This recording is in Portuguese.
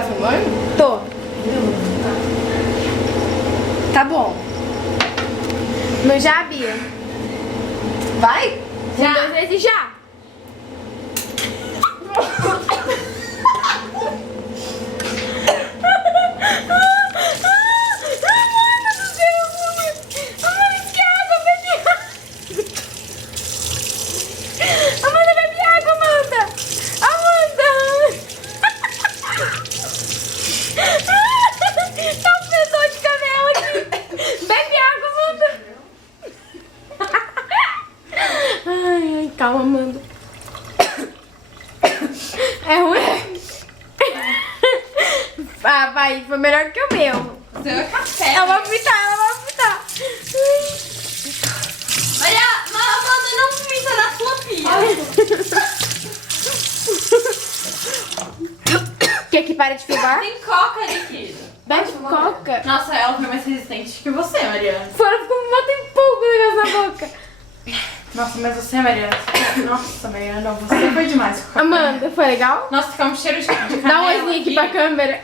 Tá filmando? Tô. Tá bom. No já, Bia? Vai? Já. 1, 2, 3 e já. Amanda, bebe água, Amanda! Amanda! Tá um fedor de canela aqui! Bebe água, Amanda! Ai, ai, calma, Amanda. É ruim? Ah, vai, foi melhor que o meu. Seu é café. Ela vai fritar, ela vai fritar. Maria, Amanda, não vomita na sua pia. Quer que pare de filmar? Tem coca, líquido. Bebe coca. Nossa, ela foi mais resistente que você, Mariana. Fora ficou um tempão com o negócio na boca. Nossa, mas você, Mariana. Nossa, Mariana, não, você foi demais. Amanda, foi legal? Nossa, fica um cheiro de canela. Dá um oizinho aqui pra câmera.